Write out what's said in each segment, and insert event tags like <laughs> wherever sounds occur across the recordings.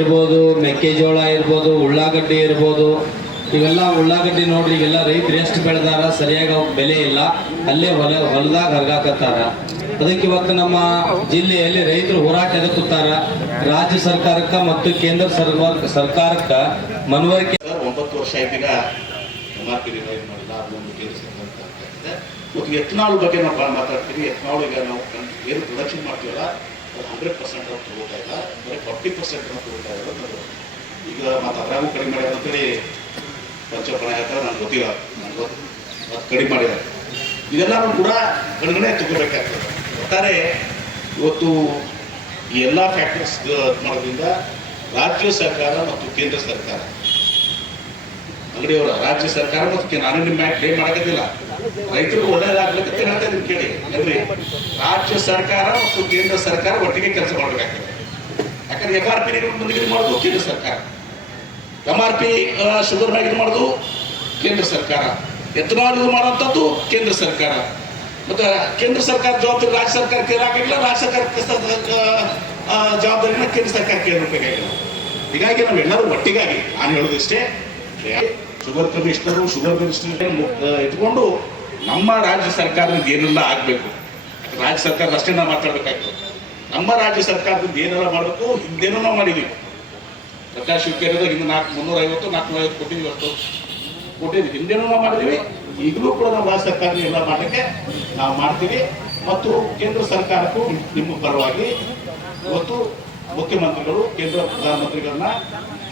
ಇರ್ಬೋದು, ಮೆಕ್ಕೆಜೋಳ ಇರ್ಬೋದು, ಉಳ್ಳಾಗಡ್ಡಿ ಇರ್ಬೋದು. ಇವೆಲ್ಲ ಉಳ್ಳಾಗಡ್ಡಿ ನೋಡ್ರಿ ಈಗೆಲ್ಲ ರೈತರು ಎಷ್ಟು ಬೆಳೆದಾರ, ಸರಿಯಾಗಿ ಬೆಲೆ ಇಲ್ಲ. ಅಲ್ಲೇ ಹೊಲ, ಹೊಲದಾಗ ಹರ್ಗಾಕತ್ತಾರ. ಅದಕ್ಕೆ ಇವತ್ತು ನಮ್ಮ ಜಿಲ್ಲೆಯಲ್ಲಿ ರೈತರು ಹೋರಾಟ ಎದುಕುತ್ತಾರ ರಾಜ್ಯ ಸರ್ಕಾರಕ್ಕ ಮತ್ತು ಕೇಂದ್ರ ಸರ್ಕಾರಕ್ಕೆ ಸರ್ಕಾರಕ್ಕ ಮನವರಿಕೆ ಒಂಬತ್ತು ವರ್ಷ ಆಯ್ತೀಗ ಮತ್ತು ಎತ್ನಾಳು ಬಗ್ಗೆ ನಾವು ಮಾತಾಡ್ತೀವಿ. ಎತ್ನಾಳು ಈಗ ನಾವು ಏನು ಪ್ರೊಡಕ್ಷನ್ ಮಾಡ್ತೀವಲ್ಲ ಹಂಡ್ರೆಡ್ ಪರ್ಸೆಂಟ್ ಅವ್ರು ತಗೋತಾ ಇಲ್ಲ. ಬರೀ ಫಾರ್ಟಿ ಪರ್ಸೆಂಟ್ ನಾವು ತಗೋತಾ ಇರೋದು ಈಗ ಮತ್ತು ಅದ್ರಾಗೂ ಕಡಿಮೆ ಮಾಡ್ಯಾರ ಅಂತೇಳಿ ಪಂಚಪಣ ಹೇಳ್ತಾರೆ. ನನಗೆ ಗೊತ್ತಿಲ್ಲ. ನನಗೆ ಅದು ಕಡಿಮೆ ಮಾಡಿದ್ದಾರೆ. ಇದೆಲ್ಲರೂ ಕೂಡ ಕಣ್ಗಡೆ ತಗೋಬೇಕಾಗ್ತದೆ. ಒಟ್ಟಾರೆ ಇವತ್ತು ಈ ಎಲ್ಲ ಫ್ಯಾಕ್ಟರ್ಸ್ ಮಾಡೋದ್ರಿಂದ ರಾಜ್ಯ ಸರ್ಕಾರ ಮತ್ತು ಕೇಂದ್ರ ಸರ್ಕಾರ. ಅಂಗಡಿಯವರ, ರಾಜ್ಯ ಸರ್ಕಾರ ಮತ್ತು ನಾನು ನಿಮ್ಮ ಮ್ಯಾಟ್ ಬ್ಲೇಮ್ ಮಾಡೋದಿಲ್ಲ ರೈತರು ಒಳ್ಳೆಯದಾಗ್ಲಿಕ್ಕೆ ಹೇಳ್ತಾ ಕೇಳಿ. ಅಂದ್ರೆ ರಾಜ್ಯ ಸರ್ಕಾರ ಮತ್ತು ಕೇಂದ್ರ ಸರ್ಕಾರ ಒಟ್ಟಿಗೆ ಕೆಲಸ ಮಾಡಬೇಕಾಗ್ತದೆ ಯಾಕಂದ್ರೆ ಎಫ್ ಆರ್ ಪಿ ಬಂದಿಗೆ ಮಾಡೋದು, ಕೇಂದ್ರ ಸರ್ಕಾರ. ಎಂ ಆರ್ ಪಿ ಶುಗರ್ ಮ್ಯಾಗ ಇದು ಮಾಡೋದು, ಕೇಂದ್ರ ಸರ್ಕಾರ. ಎಥನಾಲ್ ಇದು ಮಾಡೋಂಥದ್ದು ಕೇಂದ್ರ ಸರ್ಕಾರ. ಮತ್ತೆ ಕೇಂದ್ರ ಸರ್ಕಾರ ಜವಾಬ್ದಾರಿ ರಾಜ್ಯ ಸರ್ಕಾರ ಆಗಿಲ್ಲ ರಾಜ್ಯ ಸರ್ಕಾರ ಜವಾಬ್ದಾರಿನ ಕೇಂದ್ರ ಸರ್ಕಾರ ಕೇಳಬೇಕಾಗಿಲ್ಲ ಹೀಗಾಗಿ ನಾವೆಲ್ಲರೂ ಒಟ್ಟಿಗಾಗಿ, ನಾನು ಹೇಳೋದಿಷ್ಟೇ ಶುಗರ್ ಕಮಿಷನರು, ಶುಗರ್ ಮಿನಿಸ್ಟರ್ ಇಟ್ಕೊಂಡು ನಮ್ಮ ರಾಜ್ಯ ಸರ್ಕಾರದಿಂದ ಏನೆಲ್ಲ ಆಗಬೇಕು? ರಾಜ್ಯ ಸರ್ಕಾರ ಅಷ್ಟೇ ನಾವು ಮಾತಾಡಬೇಕಾಗ್ತದೆ ನಮ್ಮ ರಾಜ್ಯ ಸರ್ಕಾರದಿಂದ ಏನೆಲ್ಲ ಮಾಡಬೇಕು? ಹಿಂದೇನೋ ನಾವು ಮಾಡಿದ್ದೀವಿ ಪ್ರಕಾಶ್ ಶಿವಕೇರಿದಾಗ ಹಿಂದೆ ನಾಲ್ಕು ಮುನ್ನೂರ ಐವತ್ತು ನಾಲ್ಕುನೂರ ಐವತ್ತು ಕೊಟ್ಟಿದ್ದೀವಿ ಅಷ್ಟು ಕೊಟ್ಟಿದ್ದೀವಿ ಹಿಂದೆನೂ ನಾವು ಮಾಡಿದ್ದೀವಿ ಈಗಲೂ ಕೂಡ ನಾವು ರಾಜ್ಯ ಸರ್ಕಾರ ಎಲ್ಲ ಮಾಡಲಿಕ್ಕೆ ನಾವು ಮಾಡ್ತೀವಿ. ಮತ್ತು ಕೇಂದ್ರ ಸರ್ಕಾರಕ್ಕೂ ನಿಮ್ಮ ಪರವಾಗಿ ಇವತ್ತು ಮುಖ್ಯಮಂತ್ರಿಗಳು, ಕೇಂದ್ರ ಪ್ರಧಾನಮಂತ್ರಿಗಳನ್ನ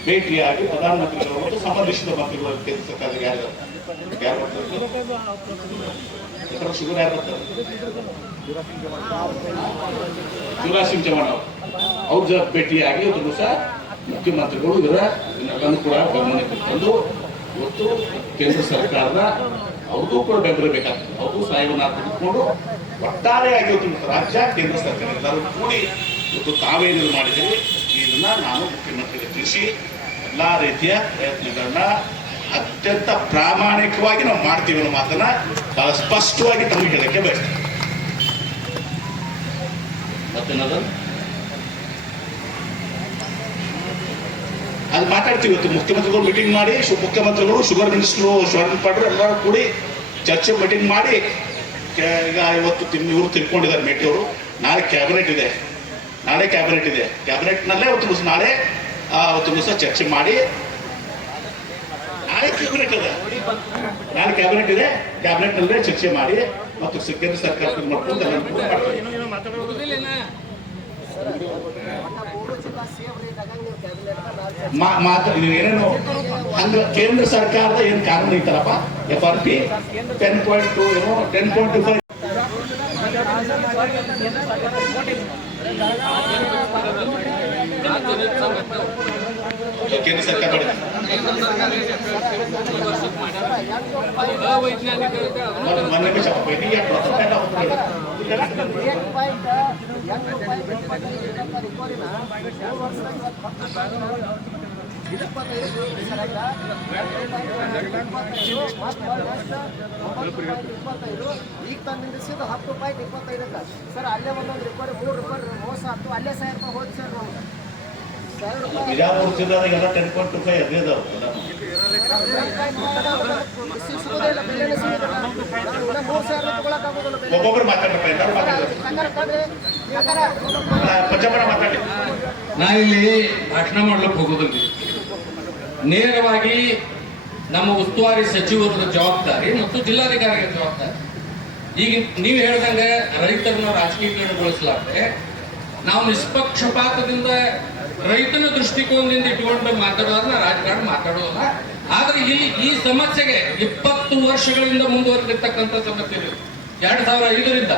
ಭೇಟಿಯಾಗಿ ಪ್ರಧಾನಮಂತ್ರಿಗಳು ಮತ್ತು ಸಂಬಂಧಿಸಿದ ಮಂತ್ರಿಗಳು ಕೇಂದ್ರ ಸರ್ಕಾರಕ್ಕೆ ಯಾರು ಶಿವರಾಜ್ ಸಿಂಗ್ ಚೌಹಾಣ್ ಅವರು ಅವ್ರ ಭೇಟಿಯಾಗಿ ಒಂದು ದಿವಸ ಮುಖ್ಯಮಂತ್ರಿಗಳು ಇದರ ಅನುಕೂಲ ಗಮನಕ್ಕೆ ತಂದು ಇವತ್ತು ಕೇಂದ್ರ ಸರ್ಕಾರದ ಅವ್ರಿಗೂ ಕೂಡ ಬೆಂಬಲ ಬೇಕಾಗ್ತದೆ ಅವ್ರಿಗೂ ಸಹಾಯವನ್ನು ತೆಗೆದುಕೊಂಡು ಒಟ್ಟಾರೆಯಾಗಿ ಇವತ್ತು ರಾಜ್ಯ, ಕೇಂದ್ರ ಸರ್ಕಾರ ಎಲ್ಲರೂ ಕೂಡಿ ಇವತ್ತು ತಾವೇನು ಮಾಡಿದ್ದೀವಿ ಇದನ್ನ ನಾನು ಮುಖ್ಯಮಂತ್ರಿಗೆ ತಿಳಿಸಿ ಎಲ್ಲ ರೀತಿಯ ಪ್ರಯತ್ನಗಳನ್ನ ಅತ್ಯಂತ ಪ್ರಾಮಾಣಿಕವಾಗಿ ನಾವು ಮಾಡ್ತೀವಿ ಅನ್ನೋ ಮಾತನ್ನ ಬಹಳ ಸ್ಪಷ್ಟವಾಗಿ ತಮಗೆ ಹೇಳಕ್ಕೆ ಬಯಸ್ತೀವಿ ಮತ್ತೇನದು? ಅದು ಮಾತಾಡ್ತೀವಿ ಇವತ್ತು ಮುಖ್ಯಮಂತ್ರಿಗಳು ಮೀಟಿಂಗ್ ಮಾಡಿ ಮುಖ್ಯಮಂತ್ರಿಗಳು, ಶುಗರ್ ಮಿನಿಸ್ಟ್ರು ಶುಗರ್ ಪಾಟ್ರು ಎಲ್ಲರೂ ಕೂಡಿ ಚರ್ಚೆ ಮೀಟಿಂಗ್ ಮಾಡಿ ಈಗ ಇವತ್ತು ಇವರು ತಿಳ್ಕೊಂಡಿದ್ದಾರೆ ಮೇಟಿ ಅವರು. ನಾಳೆ ಕ್ಯಾಬಿನೆಟ್ ಇದೆ. ನಾಳೆ ಕ್ಯಾಬಿನೆಟ್ ಇದೆ. ಕ್ಯಾಬಿನೆಟ್ನಲ್ಲೇ ಅವತ್ತು ದಿವಸ ನಾಳೆ ಅವತ್ತು ದಿವಸ ಚರ್ಚೆ ಮಾಡಿ ಕ್ಯಾಬಿನೆಟ್ ಇದೆ. ಕ್ಯಾಬಿನೆಟ್ ಇದೆ ಕ್ಯಾಬಿನೆಟ್ನಲ್ಲೇ ಚರ್ಚೆ ಮಾಡಿ ಮತ್ತು ಸ- ಕೇಂದ್ರ ಸರ್ಕಾರ ಮಾಡ್ಕೊಂಡು ಮಾತು ಏನೇನು ಹಂಗ ಕೇಂದ್ರ ಸರ್ಕಾರದ ಏನ್ ಕಾನೂನು ಐತಲ್ಲಪ್ಪ? F R P ten point two ಏನೋ ಟೆನ್ ಪಾಯಿಂಟ್ ಟು ಫೈವ್ ಕೇಂದ್ರ ಸರ್ಕಾರ ಮಾಡಿದೆ ಮೊನ್ನೆ- ಮೊನ್ನೆ ಬಿಟ್ಟು ಸ್ವಲ್ಪ ಭೇಟಿ ಯಾಕೆ ಬರ್ತಾರೆ? ಎಲ್ಲ ಹೋಗ್ತಾರೆ. ಈಗ ತಂದು ನಿಲ್ಲಿಸಿದ್ದು ಹತ್ತು ರೂಪಾಯಿ ಇಪ್ಪತ್ತೈದಕ್ಕೆ ಸರ್ ಅಲ್ಲೇ ಒಂದೊಂದು ರಿಪೇರಿ ಮೂರು ರೂಪಾಯಿ ಮೋಸ ಹತ್ತು ಅಲ್ಲೇ ಸಾವಿರ ರೂಪಾಯಿ ಹೋದ್ ಸರ್ ನಾವು ಸಾವಿರ ರೂಪಾಯಿ ಎಲ್ಲ ಟೆನ್ ಪಾಯಿಂಟ್ ಟು ಫೈವ್ ಪಂಚಮಣ ಮಾತಾಡಿ. ನಾವಿಲ್ಲಿ ಭಾಷಣ ಮಾಡ್ಲಿಕ್ಕೆ ಹೋಗೋದಿಲ್ಲ. ನೇರವಾಗಿ ನಮ್ಮ ಉಸ್ತುವಾರಿ ಸಚಿವರ ಜವಾಬ್ದಾರಿ ಮತ್ತು ಜಿಲ್ಲಾಧಿಕಾರಿಗಳ ಜವಾಬ್ದಾರಿ. ಈಗ ನೀವು ಹೇಳ್ದಂಗೆ ರೈತರನ್ನ ರಾಜಕೀಯಗೊಳಿಸಲಾದ್ರೆ ನಾವು ನಿಷ್ಪಕ್ಷಪಾತದಿಂದ ರೈತನ ದೃಷ್ಟಿಕೋನದಿಂದ ಇಟ್ಕೊಂಡು ಮಾತಾಡೋದನ್ನ ರಾಜಕಾರಣ ಮಾತಾಡೋಲ್ಲ ಆದ್ರೆ ಇಲ್ಲಿ ಈ ಸಮಸ್ಯೆಗೆ ಇಪ್ಪತ್ತು ವರ್ಷಗಳಿಂದ ಮುಂದುವರೆದಿರ್ತಕ್ಕಂಥ ಸಮಸ್ಯೆ ಎರಡ್ ಸಾವಿರ ಐದರಿಂದ.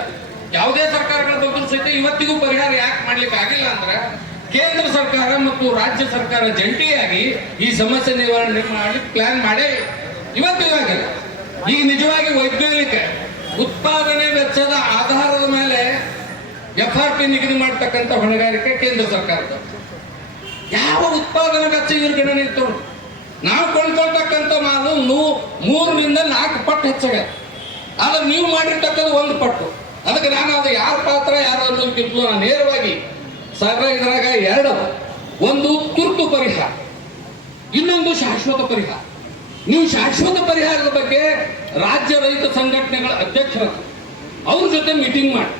ಯಾವುದೇ ಸರ್ಕಾರಗಳ ಬಂದರೂ ಸಹಿತ ಇವತ್ತಿಗೂ ಪರಿಹಾರ ಯಾಕೆ ಮಾಡ್ಲಿಕ್ಕೆ ಆಗಿಲ್ಲ ಅಂದ್ರೆ ಕೇಂದ್ರ ಸರ್ಕಾರ ಮತ್ತು ರಾಜ್ಯ ಸರ್ಕಾರ ಜಂಟಿಯಾಗಿ ಈ ಸಮಸ್ಯೆ ನಿವಾರಣೆ ಮಾಡಿ ಪ್ಲಾನ್ ಮಾಡೇ ಇವತ್ತಿಗೂ ಆಗಿಲ್ಲ. ಈಗ ನಿಜವಾಗಿ ವೈಜ್ಞಾನಿಕ ಉತ್ಪಾದನೆ ವೆಚ್ಚದ ಆಧಾರದ ಮೇಲೆ ಎಫ್ ಆರ್ ಪಿ ನಿಗದಿ ಮಾಡ್ತಕ್ಕಂಥ ಹೊಣೆಗಾರಿಕೆ ಕೇಂದ್ರ ಸರ್ಕಾರದ. ಯಾವ ಉತ್ಪಾದನಾ ವೆಚ್ಚ ಇವ್ರ ಗಣನೆ ಇತ್ತು ನಾವು ಕೊಂಡ್ಕೊಳ್ತಕ್ಕಂಥ ಮಾಲು ನೂ ಮೂರರಿಂದ ನಾಲ್ಕು ಪಟ್ಟು ಹೆಚ್ಚಾಗ. ಆದ್ರೆ ನೀವು ಮಾಡಿರ್ತಕ್ಕಂಥ ಒಂದು ಪಟ್ಟು. ಅದಕ್ಕೆ ನಾನು ಅದು ಯಾರ ಪಾತ್ರ, ಯಾರು ಅನ್ನೋದಕ್ಕಿಂತಲೂ ನಾನು ನೇರವಾಗಿ ಸರ್ವ ಇದ್ರಾಗ ಎರಡು. ಒಂದು ತುರ್ತು ಪರಿಹಾರ. ಇನ್ನೊಂದು ಶಾಶ್ವತ ಪರಿಹಾರ. ನೀವು ಶಾಶ್ವತ ಪರಿಹಾರದ ಬಗ್ಗೆ ರಾಜ್ಯ ರೈತ ಸಂಘಟನೆಗಳ ಅಧ್ಯಕ್ಷರ. ಅವ್ರ ಜೊತೆ ಮೀಟಿಂಗ್ ಮಾಡಿ.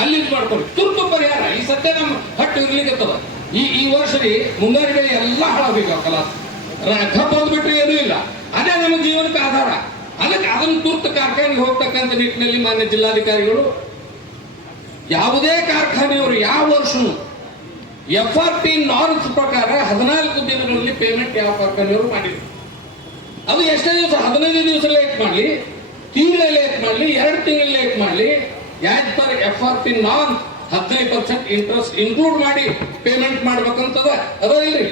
ಅಲ್ಲಿ ಮಾಡ್ಕೊಳ್ಳಿ. ತುರ್ತು ಪರಿಹಾರ. ಈ ಸತ್ಯ ನಮ್ಮ ಹಟ್ಟು ಇರ್ಲಿಕ್ಕೆ ಈ ಈ ವರ್ಷ ಮುಂಗಾರು ಬೆಳೆ ಎಲ್ಲ ಹಾಳಾಗಬೇಕು ಕಲಾಸ್ ಕಬ್ಬು ಬಂದ್ಬಿಟ್ರೆ ಏನೂ ಇಲ್ಲ. ಅದೇ ನಮ್ಮ ಜೀವನಕ್ಕೆ ಆಧಾರ. ಅದಕ್ಕೆ ಅದನ್ನು ತುರ್ತು ಕಾರ್ಖಾನೆಗೆ ಹೋಗ್ತಕ್ಕಂಥ ನಿಟ್ಟಿನಲ್ಲಿ ಮಾನ್ಯ ಜಿಲ್ಲಾಧಿಕಾರಿಗಳು, ಯಾವುದೇ ಕಾರ್ಖಾನೆಯವರು ಯಾವ ವರ್ಷ ಎಫ್ ಆರ್ ಪಿ ನಾರ್ಮ್ಸ್ ಪ್ರಕಾರ ಹದಿನಾಲ್ಕು ದಿನಗಳಲ್ಲಿ ಪೇಮೆಂಟ್ ಯಾವ ಕಾರ್ಖಾನೆಯವರು ಮಾಡಿದ್ರು ಅದು ಎಷ್ಟೇ ದಿವಸ, ಹದಿನೈದು ದಿವಸ ಲೇಟ್ ಮಾಡಲಿ, ತಿಂಗಳ ಲೇಟ್ ಮಾಡಲಿ, ಎರಡು ತಿಂಗಳು ಲೇಟ್ ಮಾಡಲಿ as per F R P ನಾನ್ ಹದಿನೈದು ಪರ್ಸೆಂಟ್ ಇಂಟ್ರೆಸ್ಟ್ ಇನ್ಕ್ಲೂಡ್ ಮಾಡಿ ಪೇಮೆಂಟ್ ಮಾಡ್ಬೇಕಂತದ ಅದ ಇಲ್ರಿ.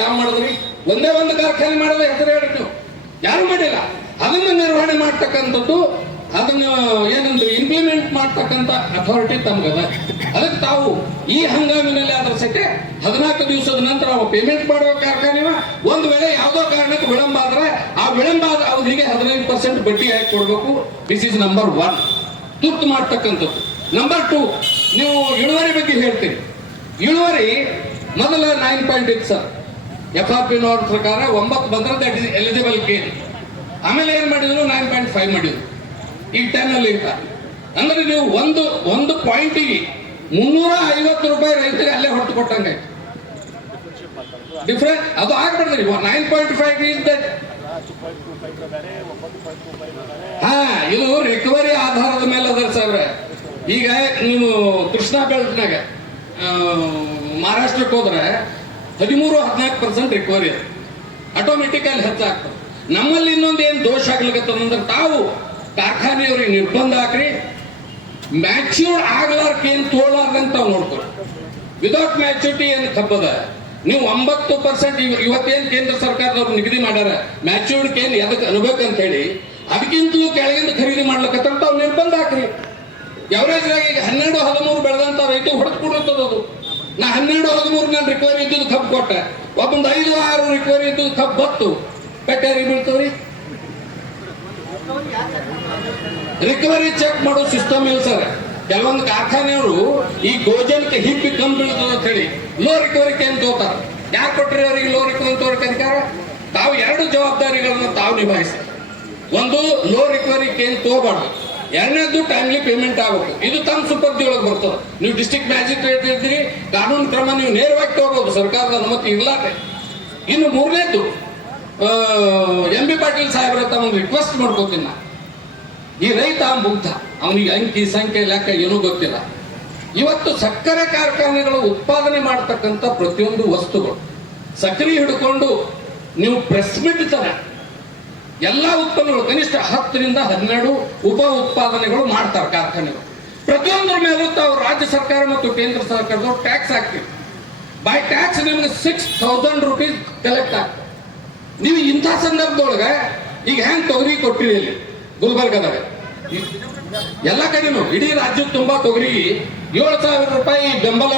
ಯಾವ ಮಾಡಿದ್ರಿ? ಒಂದೇ ಒಂದು ಕಾರ್ಖಾನೆ ಮಾಡಲ್ಲ ಹೆಸರು ಹೇಳಿ ನೀವು ಯಾರು ಮಾಡಿಲ್ಲ? ಅದನ್ನು ನಿರ್ವಹಣೆ ಮಾಡ್ತಕ್ಕಂಥದ್ದು, ಅದನ್ನು ಏನಂದ್ರೆ ಇಂಪ್ಲಿಮೆಂಟ್ ಮಾಡ್ತಕ್ಕಂಥ ಅಥಾರಿಟಿ ತಮ್ಗದ. ಅದಕ್ಕೆ ತಾವು ಈ ಹಂಗಾಮಿನಲ್ಲಿ ಅದರ ಸೆಕೆ ಹದಿನಾಲ್ಕು ದಿವಸದ ನಂತರ ನಾವು ಪೇಮೆಂಟ್ ಮಾಡುವ ಕಾರ್ಖಾನೆ ಒಂದು ವೇಳೆ ಯಾವುದೋ ಕಾರಣಕ್ಕೆ ವಿಳಂಬ ಆದ್ರೆ ಆ ವಿಳಂಬ ಆದ ಅವಧಿಗೆ ಹದಿನೈದು ಪರ್ಸೆಂಟ್ ಬಡ್ಡಿ ಹಾಕಿ ಕೊಡಬೇಕು. ದಿಸ್ ಇಸ್ ನಂಬರ್ ಒನ್ ತುರ್ತು ಮಾಡ್ತಕ್ಕಂಥದ್ದು. ನಂಬರ್ ಟು ನೀವು ಇಳುವರಿ ಬಗ್ಗೆ ಹೇಳ್ತೀನಿ ಇಳುವರಿ ಮೊದಲ ನೈನ್ ಪಾಯಿಂಟ್ ಇತ್ತು ಸರ್. ಎಫ್ ಆರ್ ಪಿ ನೋಡ್ ಪ್ರಕಾರ ಒಂಬತ್ತು ಬಂದ್ರೆ ದಟ್ ಇಸ್ ಎಲಿಜಿಬಲ್ ಗೇನ್ ಆಮೇಲೆ ಏನು ಮಾಡಿದ್ರು? ನೈನ್ ಪಾಯಿಂಟ್ ಫೈವ್ ಮಾಡಿದ್ರು. ಈಗ ಟೆನ್ ಅಲ್ಲಿ ಇಲ್ಲ ಅಂದ್ರೆ ನೀವು ಒಂದು ಒಂದು ಪಾಯಿಂಟಿಗೆ ಮುನ್ನೂರ ಐವತ್ತು ರೂಪಾಯಿ ರೈತರಿಗೆ ಅಲ್ಲೇ ಹೊಟ್ಟು ಕೊಟ್ಟಂಗೆ ಡಿಫ್ರೆಂಟ್ ಅದು ಆಗ್ಬಿಡ್ರಿ ನೈನ್ ಪಾಯಿಂಟ್ ಫೈವ್ ದಟ್ ಹಾ, ಇದು ರಿಕವರಿ ಆಧಾರದ ಮೇಲೆ ಅದರ ಸರ್ ಈಗ ನೀವು ಕೃಷ್ಣಾ ಬೆಲ್ಟ್ನಾಗ ಮಹಾರಾಷ್ಟ್ರಕ್ಕೆ ಹೋದ್ರೆ ಹದಿಮೂರು ಹದಿನಾಲ್ಕು ಪರ್ಸೆಂಟ್ ರಿಕವರಿ ಅದು ಆಟೋಮೆಟಿಕ್ ಅಲ್ಲಿ ಹೆಚ್ಚಾಗ್ತದೆ. ನಮ್ಮಲ್ಲಿ ಇನ್ನೊಂದು ಏನು ದೋಷ ಆಗ್ಲಿಕ್ಕತ್ತಂದ್ರೆ ತಾವು ಕಾರ್ಖಾನೆಯವ್ರಿಗೆ ನಿರ್ಬಂಧ ಹಾಕ್ರಿ. ಮ್ಯಾಚ್ಯೂರ್ಡ್ ಆಗ್ಲಾರ್ಕ ಏನು ತೋಳಾರ್ದಂತ ತಾವು ನೋಡ್ಕೊಳ್ಳಿ. ವಿದೌಟ್ ಮ್ಯಾಚ್ಯೂರಿಟಿ ಏನು ಕಬ್ಬದ ನೀವು ಒಂಬತ್ತು ಪರ್ಸೆಂಟ್ ಇವತ್ತೇನು ಕೇಂದ್ರ ಸರ್ಕಾರದವ್ರು ನಿಗದಿ ಮಾಡ್ಯಾರ? ಮ್ಯಾಚ್ಯೂರ್ಡ್ ಏನು ಎದಕ್ಕೆ ಅನ್ಬೇಕಂತ ಹೇಳಿ ಅದಕ್ಕಿಂತಲೂ ಕೆಳಗಿಂದ ಖರೀದಿ ಮಾಡ್ಲಕ್ಕಂತ ತಾವು ನಿರ್ಬಂಧ ಹಾಕ್ರಿ. ಎವರೇಜ್ ಆಗಿ ಹನ್ನೆರಡು, ಹದಿಮೂರು ಬೆಳೆದಂತ ರೈತ ಹೊಡೆದು ಕೊಡುತ್ತದೆ ಅದು. ನಾ ಹನ್ನೆರಡು, ಹದಿಮೂರು ನಾನು ರಿಕವರಿ ಇದ್ದದ್ದು ಕಬ್ಬು ಕೊಟ್ಟೆ. ಒಬ್ಬೊಂದು ಐದು, ಆರು ರಿಕವರಿ ಇದ್ದದ್ದು ಕಬ್ಬು ಬತ್ತು ಪೆಟ್ಟಾರಿ ಬೀಳ್ತವ್ರಿ ರಿಕವರಿ ಚೆಕ್ ಮಾಡೋ ಸಿಸ್ಟಮ್ ಇಲ್ಲ ಸರ್. ಕೆಲವೊಂದು ಕಾರ್ಖಾನೆಯವರು ಈ ಗೋಜನಕ್ಕೆ ಹಿಪ್ಪಿ ಕಮ್ಮಿ ಬೀಳ್ತದೆ ಅಂತ ಹೇಳಿ ಲೋ ರಿಕವರಿ ಕೇಂದ್ರ ತೋತಾರ? ಯಾಕೆ ಕೊಟ್ರಿ ಅವರಿಗೆ ಲೋ ರಿಕವರಿ ತೋರಕ್ಕೆ ಅಧಿಕಾರ? ತಾವು ಎರಡು ಜವಾಬ್ದಾರಿಗಳನ್ನು ತಾವು ನಿಭಾಯಿಸಿ. ಒಂದು ಲೋ ರಿಕವರಿ ಕೇಂದ್ರ ತಗೋಬಾರ್ದು ಎರಡನೇದು ಟೈಮ್ಲಿ ಪೇಮೆಂಟ್ ಆಗಬೇಕು. ಇದು ತಮ್ಮ ಸುಪರ್ದಿ ಒಳಗೆ ಬರ್ತದೆ. ನೀವು ಡಿಸ್ಟ್ರಿಕ್ಟ್ ಮ್ಯಾಜಿಸ್ಟ್ರೇಟ್ ಇದ್ದೀರಿ, ಕಾನೂನು ಕ್ರಮ ನೀವು ನೇರವಾಗಿ ತಗೋಬಹುದು ಸರ್ಕಾರದ ಅನುಮತಿ ಇಲ್ಲ ಇನ್ನು ಮೂರನೇದು ಎಂ ಬಿ ಪಾಟೀಲ್ ಸಾಹೇಬ್ರ ತಮ್ಮ ರಿಕ್ವೆಸ್ಟ್ ಮಾಡ್ಕೋತೀನಿ ಈ ರೈತ ಮುಗ್ಧ. ಅವನಿಗೆ ಅಂಕಿ, ಸಂಖ್ಯೆ, ಲೆಕ್ಕ ಏನೂ ಗೊತ್ತಿಲ್ಲ. ಇವತ್ತು ಸಕ್ಕರೆ ಕಾರ್ಖಾನೆಗಳು ಉತ್ಪಾದನೆ ಮಾಡ್ತಕ್ಕಂಥ ಪ್ರತಿಯೊಂದು ವಸ್ತುಗಳು ಸಕ್ಕರೆ ಹಿಡ್ಕೊಂಡು ನೀವು ಪ್ರೆಸ್ ಮೀಟ್ ತರ ಎಲ್ಲ ಉತ್ಪನ್ನಗಳು, ಕನಿಷ್ಠ ಹತ್ತರಿಂದ ಹನ್ನೆರಡು ಉಪ ಉತ್ಪಾದನೆಗಳು ಮಾಡ್ತಾರೆ ಕಾರ್ಖಾನೆಗಳು. ಪ್ರತಿಯೊಂದರ ಮೇಲೂ ತಾವು ರಾಜ್ಯ ಸರ್ಕಾರ ಮತ್ತು ಕೇಂದ್ರ ಸರ್ಕಾರದವ್ರು ಟ್ಯಾಕ್ಸ್ ಹಾಕ್ತೀವಿ. ಬೈ ಟ್ಯಾಕ್ಸ್ ನಿಮ್ಗೆ ಸಿಕ್ಸ್ ಥೌಸಂಡ್ ರುಪೀಸ್ ಕಲೆಕ್ಟ್ ಆಗ್ತದೆ. ನೀವು ಇಂಥ ಸಂದರ್ಭದೊಳಗೆ ಈಗ ಹೆಂಗ್ ತೊಗರಿ ಕೊಟ್ಟಿರಿ ಇಲ್ಲಿ ಗುಲ್ಬರ್ಗದಾಗ ಎಲ್ಲ ಕಡೆನು, ಇಡೀ ರಾಜ್ಯದ ತುಂಬಾ ತೊಗರಿ, ಏಳು ಸಾವಿರ ರೂಪಾಯಿ ಬೆಂಬಲ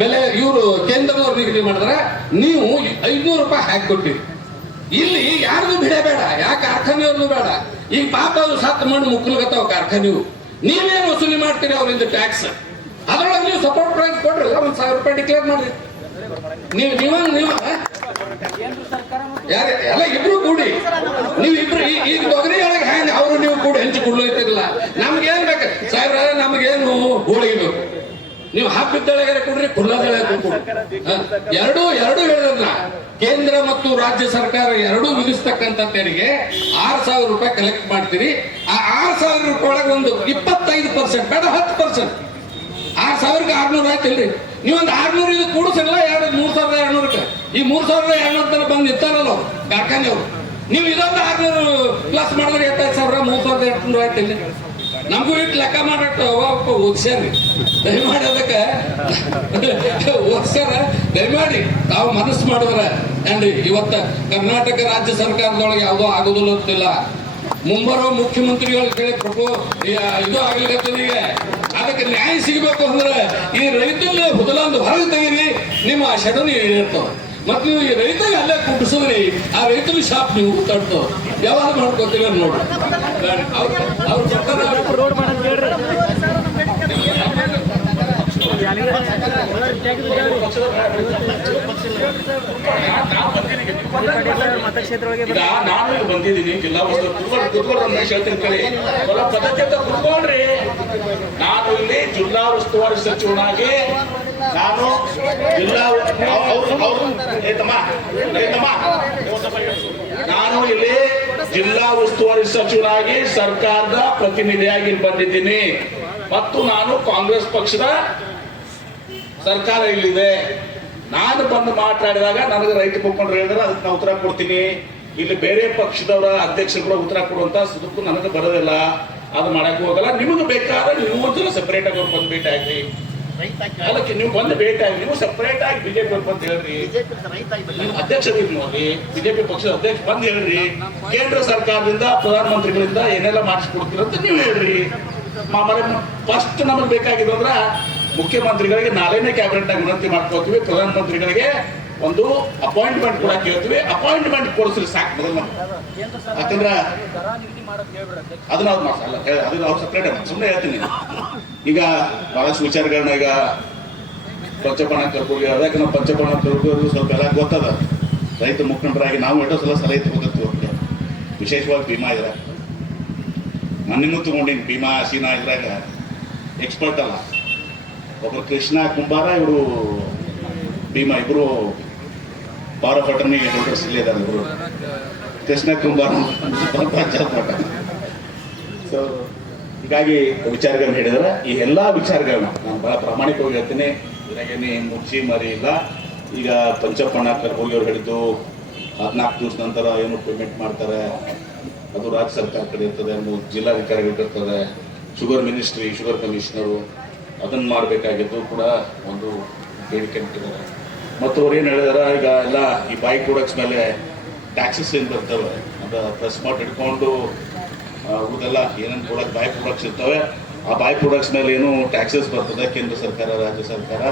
ಬೆಲೆ ಇವರು ಕೇಂದ್ರದವ್ರು ನಿಗದಿ ಮಾಡಿದ್ರೆ ನೀವು ಐದ್ನೂರು ರೂಪಾಯಿ ಹಾಕಿ ಕೊಟ್ಟಿರಿ ಇಲ್ಲಿ ಯಾರನ್ನು ಬಿಡಬೇಡ ಯಾ ಕಾರ್ಖಾನೆಯವ್ರದ್ದು ಬೇಡ? ಈಗ ಪಾಪ ಅದು ಸತ್ತು ಮಣ್ಣು ಮುಕ್ಕಲ್ಗತ್ತಾವ ಕಾರ್ಖಾನೆಯು ನೀವೇನು ವಸೂಲಿ ಮಾಡ್ತೀರಿ ಅವರಿಂದ ಟ್ಯಾಕ್ಸ್ ಅದರೊಳಗೆ ನೀವು ಸಪೋರ್ಟ್ ಪ್ರೈಸ್ ಕೊಡ್ರಿ ಒಂದು ಸಾವಿರ ರೂಪಾಯಿ ಡಿಕ್ಲೇರ್ ಮಾಡ್ರಿ ನೀವು ನೀವ ನೀವು ಯಾರ ಎಲ್ಲ ಇಬ್ರು ಕೂಡಿ. ನೀವು ಇಬ್ರು ಈಗ ತೊಗರಿ ಒಳಗೆ ಅವರು ನೀವು ಕೂಡಿ ಹೆಂಚು ಕೊಡ್ಲೈತಿರಲ್ಲ ನಮ್ಗೆ ಏನ್ ಬೇಕು? ಸಾವಿರ ನಮ್ಗೇನು ಹೋಳಿಗೆ ಬೇಕು? ನೀವು ಹಬ್ಬಿದ್ದೊಳಗೆ ಕೊಡ್ರಿ ಕುಲ್ಲದೊಳಗೆ ಕೊಡ್ರಿ? ಎರಡೂ ಎರಡೂ ಹೇಳಿದ್ರಲ್ಲ ಕೇಂದ್ರ ಮತ್ತು ರಾಜ್ಯ ಸರ್ಕಾರ ಎರಡೂ ವಿಧಿಸ್ತಕ್ಕಂಥ ತೆರಿಗೆ ಆರ್ ಸಾವಿರ ರೂಪಾಯಿ ಕಲೆಕ್ಟ್ ಮಾಡ್ತೀರಿ. ಆ ಆರ್ ಸಾವಿರ ರೂಪಾಯಿ ಒಳಗೆ ಒಂದು ಇಪ್ಪತ್ತೈದು ಪರ್ಸೆಂಟ್ ಬೇಡ ಹತ್ತು ಪರ್ಸೆಂಟ್ ಆರ್ ಸಾವಿರಕ್ಕೆ ಆರ್ನೂರು ಆಯ್ತಿಲ್ರಿ. ನೀವೊಂದು ಆರ್ನೂರು ಇದು ಕೂಡಿಸಲ್ಲ ಎರಡು ಮೂರು ಸಾವಿರದ ಎರಡ್ನೂರಕ್ಕೆ. ಈ ಮೂರು ಸಾವಿರದ ಎರಡ್ನೂರ ತನಕ ಬಂದು ನಿಂತಾರಲ್ಲ ಅವ್ರು ಕಾರ್ಖಾನೆಯವರು. ನೀವು ಇದೊಂದು ಆರ್ನೂರು ಪ್ಲಸ್ ಮಾಡಿದ್ರೆ ಎತ್ತೈದು ಸಾವಿರ ಮೂರು ಸಾವಿರದ ಎಂಟುನೂರು ಆಯ್ತಿಲ್ಲ ನಮಗೂ ಇಟ್ಟು ಲೆಕ್ಕ ಮಾಡಟ್ಟು ಅವಪ್ಪ ಓದ್ಸ್ಯಾರಿ ದಯಮಾಡಿ ಅದಕ್ಕೆ ಓದ್ಸ್ಯಾರ ದಯಮಾಡಿ ತಾವು ಮನಸ್ಸು ಮಾಡಿದ್ರೆ ಅಂಡ್ ಇವತ್ತ ಕರ್ನಾಟಕ ರಾಜ್ಯ ಸರ್ಕಾರದೊಳಗೆ ಯಾವುದೋ ಆಗೋದಿಲ್ಲ ಅಂತಿಲ್ಲ. ಮುಂಬರೋ ಮುಖ್ಯಮಂತ್ರಿಗಳು ಕಡೆ ಪ್ರಪೋ ಇದು ಆಗ್ಲಿಕ್ಕೆ ಈಗ ಅದಕ್ಕೆ ನ್ಯಾಯ ಸಿಗಬೇಕು ಅಂದ್ರೆ ಈ ರೈತನ ಹುದಲಂದು ಹೊರಗೆ ತೆಗೀರಿ. ನಿಮ್ಮ ಶಡನ್ ಇರ್ತವೆ ಮತ್ತೆ ನೀವು ಈ ರೈತಗೆ ಅಲ್ಲೇ ಕುಟ್ಟಿಸಿದ್ರಿ ಆ ರೈತನ ಶಾಪ್ ನೀವು ತಡ್ತು ಯಾವಾಗ ಮಾಡ್ಕೋತೀರ ನೋಡಿ. ಅವ್ರು ಅವ್ರು ಬರ್ತಾರೆ ರೋಡ್ ಮಾಡಕ್ ಹೇಳ್ರಿ ಮತಕ್ಷೇತ್ರ ನಾನು ಬಂದಿದ್ದೀನಿ, ಜಿಲ್ಲಾ ಹೇಳ್ತೀನಿ ಕುತ್ಕೊಳ್ರಿ ನಾನು ಇಲ್ಲಿ ಜಿಲ್ಲಾ ಉಸ್ತುವಾರಿ ಸಚಿವನಾಗಿ ನಾನು ಜಿಲ್ಲಾ ನಾನು ಇಲ್ಲಿ ಜಿಲ್ಲಾ ಉಸ್ತುವಾರಿ ಸಚಿವನಾಗಿ ಸರ್ಕಾರದ ಪ್ರತಿನಿಧಿಯಾಗಿ ಬಂದಿದ್ದೀನಿ. ಮತ್ತು ನಾನು ಕಾಂಗ್ರೆಸ್ ಪಕ್ಷದ ಸರ್ಕಾರ ಇಲ್ಲಿದೆ. ನಾನು ಬಂದು ಮಾತಾಡಿದಾಗ ನನಗೆ ರೈತ ಮುಖಂಡರು ಹೇಳಿದ್ರೆ ಅದಕ್ಕೆ ನಾನು ಉತ್ತರ ಕೊಡ್ತೀನಿ. ಇಲ್ಲಿ ಬೇರೆ ಪಕ್ಷದವರ ಅಧ್ಯಕ್ಷರು ಕೂಡ ಉತ್ತರ ಕೊಡುವಂತ ಸುದಕ್ಕೂ ನನಗೆ ಬರೋದಿಲ್ಲ. ಅದು ಮಾಡಕ್ ಹೋಗಲ್ಲ. ನಿಮಗೆ ಬೇಕಾದ್ರೆ ನೀವು ಒಂದ್ಸಲ ಸೆಪರೇಟ್ ಆಗಿ ಬಂದು ಭೇಟಿ ಆಗ್ರಿ. ಅದಕ್ಕೆ ನೀವು ಬಂದು ಭೇಟಿ ಆಗಿ ನೀವು ಸೆಪರೇಟ್ ಆಗಿ ಬಿಜೆಪಿ ಅವ್ರು ಬಂದು ಹೇಳ್ರಿ. ನೀವು ಅಧ್ಯಕ್ಷರು ನೋಡಿ. ಬಿಜೆಪಿ ಪಕ್ಷದ ಅಧ್ಯಕ್ಷ ಬಂದು ಹೇಳ್ರಿ. ಕೇಂದ್ರ ಸರ್ಕಾರದಿಂದ, ಪ್ರಧಾನಮಂತ್ರಿಗಳಿಂದ ಏನೆಲ್ಲ ಮಾಡಿಸ್ಕೊಡ್ತೀರ ಅಂತ ನೀವು ಹೇಳ್ರಿ. ಫಸ್ಟ್ ನಮಗೆ ಬೇಕಾಗಿದ್ದು ಅಂದ್ರ ಮುಖ್ಯಮಂತ್ರಿಗಳಿಗೆ ನಾಳೆನೇ ಕ್ಯಾಬಿನೆಟ್ ಆಗಿ ವಿನಂತಿ ಮಾಡ್ಕೋತೀವಿ ಪ್ರಧಾನಮಂತ್ರಿಗಳಿಗೆ ಒಂದು ಅಪಾಯಿಂಟ್ಮೆಂಟ್ ಕೂಡ ಕೇಳ್ತೀವಿ. ಅಪಾಯಿಂಟ್ಮೆಂಟ್ ಕೊಡಿಸ್ರಿ ಸಾಕು ಮೊದಲು ಯಾಕಂದ್ರೆ ಅದನ್ನ ಅವ್ರು ಮಾಡ್ಸಲ್ಲ ಅದನ್ನ ಅವ್ರು ಸಪ್ರೇಟ್ ಸುಮ್ಮನೆ ಹೇಳ್ತೀನಿ. ಈಗ ಬಹಳಷ್ಟು ವಿಚಾರಗಳನ್ನ ಈಗ ಪಂಚಪಣ ಕರ್ಕೋಗಿ ಅದಕ್ಕೆ ಪಂಚಪಣ ಕರ್ಕೋದು ಸ್ವಲ್ಪ ಎಲ್ಲ ಗೊತ್ತದ. ರೈತ ಮುಖಂಡರಾಗಿ ನಾವು ಎಷ್ಟೋ ಸಲ ಸಲಹೆ ತಗೋತಿರ್ತೀವಿ ಅವ್ರಿಗೆ ವಿಶೇಷವಾಗಿ ಭೀಮಾ ನಾನು ಇನ್ನು ತಗೊಂಡಿನಿ. ಭೀಮಾ, ಸೀನಾ ಇದ್ರಾಗ. ಎಕ್ಸ್ಪರ್ಟ್ ಅಲ್ಲ. ಒಬ್ಬರು ಕೃಷ್ಣ ಕುಂಬಾರ, ಇವರು ಭೀಮಾ, ಇಬ್ರು ಬಾರ ಪಟ್ಟಣಿಗೆ ಸಿಲ್ಲಿ ಇದ್ದಾರೆ ಇವರು. ಕೃಷ್ಣ ಕುಂಬಾರ ಸೊ ಹೀಗಾಗಿ ವಿಚಾರಗಳನ್ನ ಹೇಳಿದ್ರೆ. ಈ ಎಲ್ಲ ವಿಚಾರಗಳನ್ನ ನಾನು ಬಹಳ ಪ್ರಾಮಾಣಿಕವಾಗಿ ಹೇಳ್ತೀನಿ. ಇದ್ರಾಗೇನೆ ಮುಚ್ಚಿ ಮರಿ ಇಲ್ಲ ಈಗ ಪಂಚಪ್ಪಣ್ಣ ಕರ್ಕೋಗಿ ಅವ್ರು ಹೇಳಿದ್ದು, ಹದಿನಾಲ್ಕು ದಿವಸ ನಂತರ ಏನು ಪೇಮೆಂಟ್ ಮಾಡ್ತಾರೆ, ಅದು ರಾಜ್ಯ ಸರ್ಕಾರ ಕಡೆ ಇರ್ತದೆ ಜಿಲ್ಲಾಧಿಕಾರಿಗಳು ಇರ್ತದೆ ಶುಗರ್ ಮಿನಿಸ್ಟ್ರಿ ಶುಗರ್ ಕಮಿಷನರು ಅದನ್ನು ಮಾಡಬೇಕಾಗಿದ್ದು ಕೂಡ ಒಂದು ಬೇಡಿಕೆ ಇಟ್ಟಿದ್ದಾರೆ. ಮತ್ತು ಅವ್ರು ಏನು ಹೇಳಿದಾರೆ ಈಗ ಎಲ್ಲ ಈ ಬೈಕ್ ಪ್ರಾಡಕ್ಟ್ಸ್ ಮೇಲೆ ಟ್ಯಾಕ್ಸಸ್ ಏನು ಬರ್ತವೆ ಅದು ಪ್ರೆಸ್ ಮಾಡಿ ಇಟ್ಕೊಂಡು ಉಳಿದೆಲ್ಲ ಏನೇನು ಪ್ರಾಡಕ್ಟ್ ಬೈಕ್ ಪ್ರಾಡಕ್ಟ್ಸ್ ಇರ್ತವೆ ಆ ಬೈಕ್ ಪ್ರಾಡಕ್ಟ್ಸ್ ಮೇಲೆ ಏನು ಟ್ಯಾಕ್ಸಸ್ ಬರ್ತದೆ ಕೇಂದ್ರ ಸರ್ಕಾರ ರಾಜ್ಯ ಸರ್ಕಾರ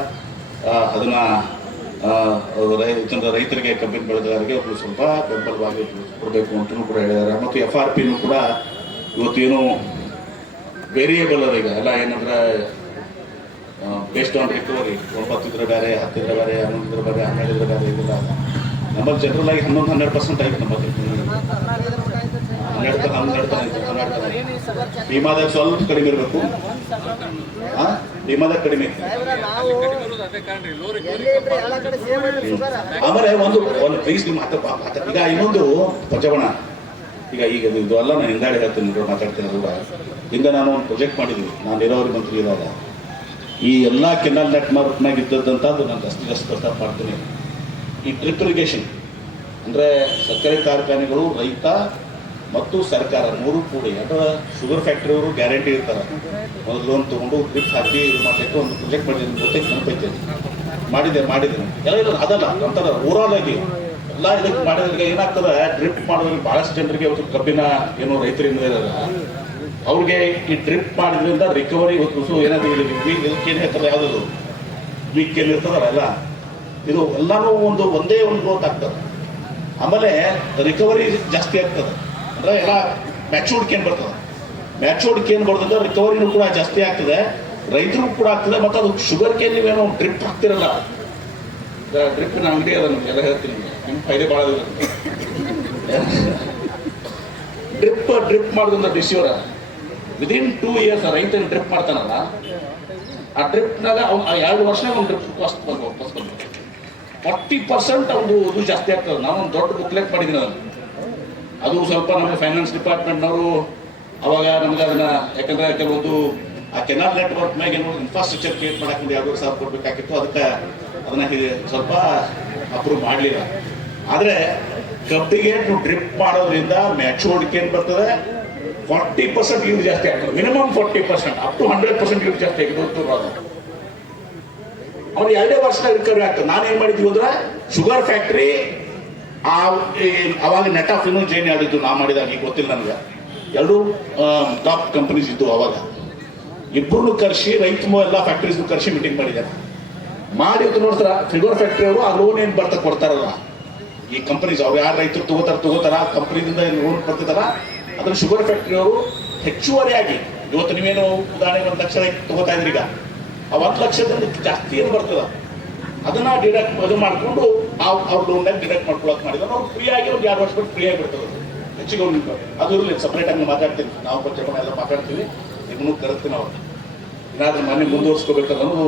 ಅದನ್ನು ಅದನ್ನ ಆ, ರೈ- ಜನರ ರೈತರಿಗೆ ಕಬ್ಬಿನ ಬೆಳೆಗಾರರಿಗೆ ಅವರು ಸ್ವಲ್ಪ ಬೆಂಬಲವಾಗಿ ಕೊಡಬೇಕು ಅಂತಲೂ ಕೂಡ ಹೇಳಿದ್ದಾರೆ ಮತ್ತು ಎಫ್ ಆರ್ ಪಿನೂ ಕೂಡ ಇವತ್ತೇನು ವೇರಿಯೇಬಲ್ ಅದ ಈಗ. ಎಲ್ಲ ಏನಂದ್ರೆ ಬೇಸ್ಡ್ ಆನ್ ರಿಕವರಿ ಒಂಬತ್ತಿದ್ರೆ ಬೇರೆ ಹತ್ತಿದ್ರೆ ಬೇರೆ ಹನ್ನೊಂದಿದ್ರೆ ಬೇರೆ ಹನ್ನೆರಡಿದ್ರೆ ಬೇರೆ, ಇದೆಲ್ಲ. ನಮ್ಮಲ್ಲಿ ಜನರಲ್ ಆಗಿ ಹನ್ನೊಂದು, ಹನ್ನೆರಡು ಪರ್ಸೆಂಟ್ ಆಯ್ತು ನಮ್ಮಲ್ಲಿ ಹನ್ನೆರಡು ಹನ್ನೆರಡು ತನ ಹನ್ನೆರಡು ತನ ಭೀಮಾದಾಗ ಸ್ವಲ್ಪ ಕಡಿಮೆ ಇರಬೇಕು. ಹಾ ಭೀಮಾದಾಗ ಕಡಿಮೆ. ಆಮೇಲೆ ಒಂದು ಒಂದು ಪ್ಲೀಸ್ ನಿಮ್ಮ ಮಾತ- ಈಗ ಇನ್ನೊಂದು ಪಂಚಬಣ ಈಗ ಈಗ ಇದು ಅಲ್ಲ, ನಾನು ಹಿಂದಾಡಿ ಹೇಳ್ತೀನಿ ಮಾತಾಡ್ತೀನಿ ಕೂಡ. ಹಿಂದೆ ನಾನು ಒಂದು ಪ್ರೊಜೆಕ್ಟ್ ಮಾಡಿದ್ವಿ. ನಾನು ನೀರಾವರಿ ಮಂತ್ರಿ ಇದ್ದಾಗ ಈ ಎಲ್ಲ ಕೆನಾಲ್ ನೆಟ್ವರ್ಕ್ನಾಗ ಇದ್ದದ್ದಂಥದ್ದು ನಾನು ಜಾಸ್ತಿ ಜಾಸ್ತಿ ಪ್ರಸ್ತಾಪ ಮಾಡ್ತೀನಿ. ಈ ಡ್ರಿಪ್ ಇರಿಗೇಷನ್ ಅಂದರೆ ಸಕ್ಕರೆ ಕಾರ್ಖಾನೆಗಳು, ರೈತ ಮತ್ತು ಸರ್ಕಾರ ಮೂರು ಕೂಡಿ ಅಥವಾ ಶುಗರ್ ಫ್ಯಾಕ್ಟ್ರಿ ಅವರು ಗ್ಯಾರಂಟಿ ಇರ್ತಾರೆ. ಒಂದು ಲೋನ್ ತೊಗೊಂಡು ಡ್ರಿಪ್ ಹಾಕಿ ಇದು ಮಾಡಲಿಕ್ಕೆ ಒಂದು ಪ್ರೊಜೆಕ್ಟ್ ಮಾಡಿದ್ದೀನಿ ಗೊತ್ತೈತೆ, ನೆನಪೈತೆ ಮಾಡಿದೆ ಮಾಡಿದ್ದೀನಿ ಎಲ್ಲ ಅದಲ್ಲ ಒಂಥರ ಓವರಾಲ್ ಆಗಿ ಎಲ್ಲ ಇದಕ್ಕೆ ಮಾಡಿದ್ರೆ ಏನಾಗ್ತದೆ ಡ್ರಿಪ್ ಮಾಡೋದ್ರಲ್ಲಿ ಭಾಳಷ್ಟು ಜನರಿಗೆ ಇವತ್ತು ಕಬ್ಬಿನ ಏನೋ ರೈತರಿಂದ ಇರಲ್ಲ ಅವ್ರಿಗೆ ಈ ಡ್ರಿಪ್ ಮಾಡಿದ್ರಿಂದ ರಿಕವರಿ ಹೊತ್ತು ಏನಾದ್ರು ಏನು ಹೇಳ್ತಾರೆ ಯಾವುದದು? ವೀಕ್ ಎಲ್ಲಿ ಇರ್ತದಲ್ಲ ಎಲ್ಲ? ಇದು ಎಲ್ಲಾನು ಒಂದು ಒಂದೇ ಒಂದು ಗ್ರೋತ್ ಆಗ್ತದೆ. ಆಮೇಲೆ ರಿಕವರಿ ಜಾಸ್ತಿ ಆಗ್ತದೆ. ಅಂದ್ರೆ ಎಲ್ಲ ಮ್ಯಾಚೂರ್ಡ್ ಕೇನ್ ಬರ್ತದೆ. ಮ್ಯಾಚೂರ್ಡ್ ಕೇನ್ ಬರ್ತದೆ ರಿಕವರಿನೂ ಕೂಡ ಜಾಸ್ತಿ ಆಗ್ತದೆ. ರೈತರು ಕೂಡ ಆಗ್ತದೆ ಮತ್ತು ಅದು ಶುಗರ್ ಕೇನ್ ನೀವೇನೋ ಡ್ರಿಪ್ ಹಾಕ್ತಿರಲ್ಲ. ಡ್ರಿಪ್ಪಿನ ಅಂಗಡಿ ಅದ ನಿಮ್ಗೆ ಎಲ್ಲ ಹೇಳ್ತೀನಿ ನಿಮ್ಮ ಫೈದೆ ಭಾಳ ಡ್ರಿಪ್ ಡ್ರಿಪ್ ಮಾಡೋದ್ರಿಂದ ಡಿಶ್ಯೂರ ವಿದಿನ್ ಟೂ ಇಯರ್ಸ್ ರೈತನ ಟ್ರಿಪ್ ಮಾಡ್ತಾನಲ್ಲ, ಆ ಡ್ರಿಪ್ನಾಗ ಅವ್ನು ಎರಡು ವರ್ಷ ಅವ್ನು ಟ್ರಿಪ್ ಫಸ್ಟ್ ಬಂದು ಫಾರ್ಟಿ ಪರ್ಸೆಂಟ್ ಅವ್ನು ಇದು ಜಾಸ್ತಿ ಆಗ್ತದೆ. ನಾನೊಂದು ದೊಡ್ಡ ಬುಕ್ಲೆಟ್ ಮಾಡಿದ್ದೀನಿ ಅದನ್ನು. ಅದು ಸ್ವಲ್ಪ ನಮ್ಮ ಫೈನಾನ್ಸ್ ಡಿಪಾರ್ಟ್ಮೆಂಟ್ನವರು ಅವಾಗ ನಮ್ಗೆ ಅದನ್ನ, ಯಾಕಂದ್ರೆ ಕೆಲವೊಂದು ಆ ಕೆನಾಲ್ ನೆಟ್ವರ್ಕ್ ಮ್ಯಾಗ ಏನೋ ಇನ್ಫ್ರಾಸ್ಟ್ರಕ್ಚರ್ ಕ್ರಿಯೇಟ್ ಮಾಡಕ್ಕೆ ಯಾವ್ದು ಸಾವಿರ ಕೊಡ್ಬೇಕಾಗಿತ್ತು. ಅದಕ್ಕೆ ಅದನ್ನ ಸ್ವಲ್ಪ ಅಪ್ರೂವ್ ಮಾಡಲಿಲ್ಲ. ಆದರೆ ಕಬ್ಬಿಗೆ ಡ್ರಿಪ್ ಮಾಡೋದ್ರಿಂದ ಮ್ಯಾಚೂರ್ಡ್ ಏನು ಬರ್ತದೆ? ಫಾರ್ಟಿ ಪರ್ಸೆಂಟ್ ಯೂಸ್ ಜಾಸ್ತಿ ಆಗ್ತದೆ. Minimum forty percent up to hundred percent use ಜಾಸ್ತಿ ಆಗಿದೆ ಅದು ಅವ್ರು ಎರಡೇ ವರ್ಷದ ರಿಕವರಿ ಆಗ್ತದೆ. ನಾನು ಏನ್ ಮಾಡಿದ್ವಿ ಅಂದ್ರೆ ಶುಗರ್ ಫ್ಯಾಕ್ಟ್ರಿ ಆ ಅವಾಗ ನೆಟ್ ಆಫ್ ಇನ್ನೂ ಜೈನ್ ಯಾವ್ದಿತ್ತು ನಾ ಮಾಡಿದಾಗ, ಈಗ ಗೊತ್ತಿಲ್ಲ ನನಗೆ. ಎರಡು ಟಾಪ್ ಕಂಪನೀಸ್ ಇದ್ದು ಅವಾಗ. ಇಬ್ಬರನ್ನು ಕರೆಸಿ ರೈತ ಎಲ್ಲ ಫ್ಯಾಕ್ಟ್ರೀಸ್ನು ಕರೆಸಿ ಮೀಟಿಂಗ್ ಮಾಡಿದ್ದಾರೆ. ಮಾಡಿ ನೋಡ್ತಾರ ಫಿಗರ್ ಫ್ಯಾಕ್ಟ್ರಿ ಅವರು ಆ ಲೋನ್ ಏನು ಬರ್ತಾ ಕೊಡ್ತಾರಲ್ಲ. ಈ ಕಂಪನೀಸ್ ಅವ್ರು ಯಾರು ರೈತರು ತಗೋತಾರ ತಗೋತಾರ ಕಂಪನಿದಿಂದ ಲೋನ್ ಬರ್ತಿದಾರ ಅದ್ರ ಶುಗರ್ ಫ್ಯಾಕ್ಟ್ರಿ ಅವರು ಹೆಚ್ಚುವರಿಯಾಗಿ ಇವತ್ತು ನೀವೇನು ಉದಾಹರಣೆ ಒಂದು ಲಕ್ಷ ತಗೋತಾ ಇದ್ರಿ ಈಗ, ಆ ಒಂದು ಲಕ್ಷದಲ್ಲಿ ಜಾಸ್ತಿ ಏನು ಬರ್ತದ? ಅದನ್ನ ಡಿಡಕ್ಟ್ ಅದು ಮಾಡಿಕೊಂಡು ಅವ್ರ ಲೋನ್ನಾಗ ಡಿಡಕ್ಟ್ ಮಾಡ್ಕೊಳಕ್ ಮಾಡಿದ್ರು ಅವ್ರು ಫ್ರೀ ಆಗಿ ಒಂದು ಎರಡು ವರ್ಷ ಬಿಟ್ಟು ಫ್ರೀ ಆಗಿ ಬಿಡ್ತದೆ. ಹೆಚ್ಚಿಗೆ ಅದು ಇರಲಿ ಸಪ್ರೇಟ್ ಆಗಿ ಮಾತಾಡ್ತೀನಿ. ನಾವು ಪಂಚಮ ಎಲ್ಲ ಮಾತಾಡ್ತೀವಿ ನಿಮ್ಮನ್ನು ಕರೆಸ್ತೀನಿ ಅವ್ರು ಏನಾದ್ರೂ ಮನೆ ಮುಂದುವರ್ಸ್ಕೋಬೇಕು ಅನ್ನೋದು